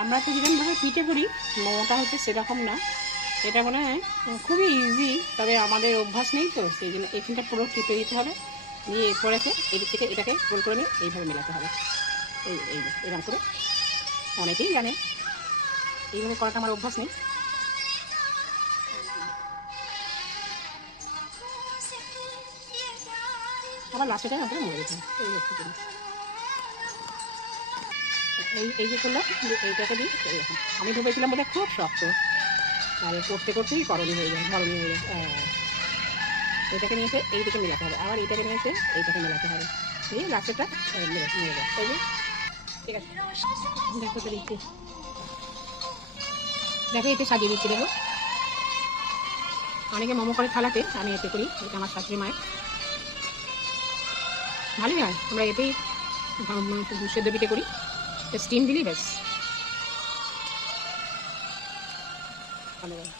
আমরা তো যেরকমভাবে পিঠে করি মোমোটা হচ্ছে সেরকম না, এটা মনে হয় খুবই ইজি, তবে আমাদের অভ্যাস নেই তো সেই জন্য এখানটা পুরো টিপে দিতে হবে, দিয়ে এরপরেতে এদিক থেকে এটাকে গোল করে নিয়ে এইভাবে মেলাতে হবে। এই এরকম করে অনেকেই জানে, এইভাবে করাটা আমার অভ্যাস নেই। আবার লাস্টে আমাদের মরে যেতে হবে, এই হচ্ছে জিনিস। এই যে করলাম, এইটাকে দিই এরকম। আমি ভেবেছিলাম বোধহয় খুব শক্ত, আর করতে করতেই করণী হয়ে যায়, ধরণী হয়ে যায়। এটাকে নিয়ে এসে এইদিকে মেলাতে হবে, আবার এইটাকে নিয়ে এসে এইটাকে মেলাতে হবে, দিয়ে লাস্টেরটা মেরে যায়। তাই যে ঠিক আছে, দেখো তো দিচ্ছি, দেখো এতে সাজিয়ে দিচ্ছি। দেখো অনেকে মোমো করে থালাতে, আমি এতে করি, এটা আমার শাশুড়ি মায়ের ভালোই হয়। আমরা এতেই সেদ্ধ পিঠে করি, স্টিম দিলেই ব্যাস ভালো হয়।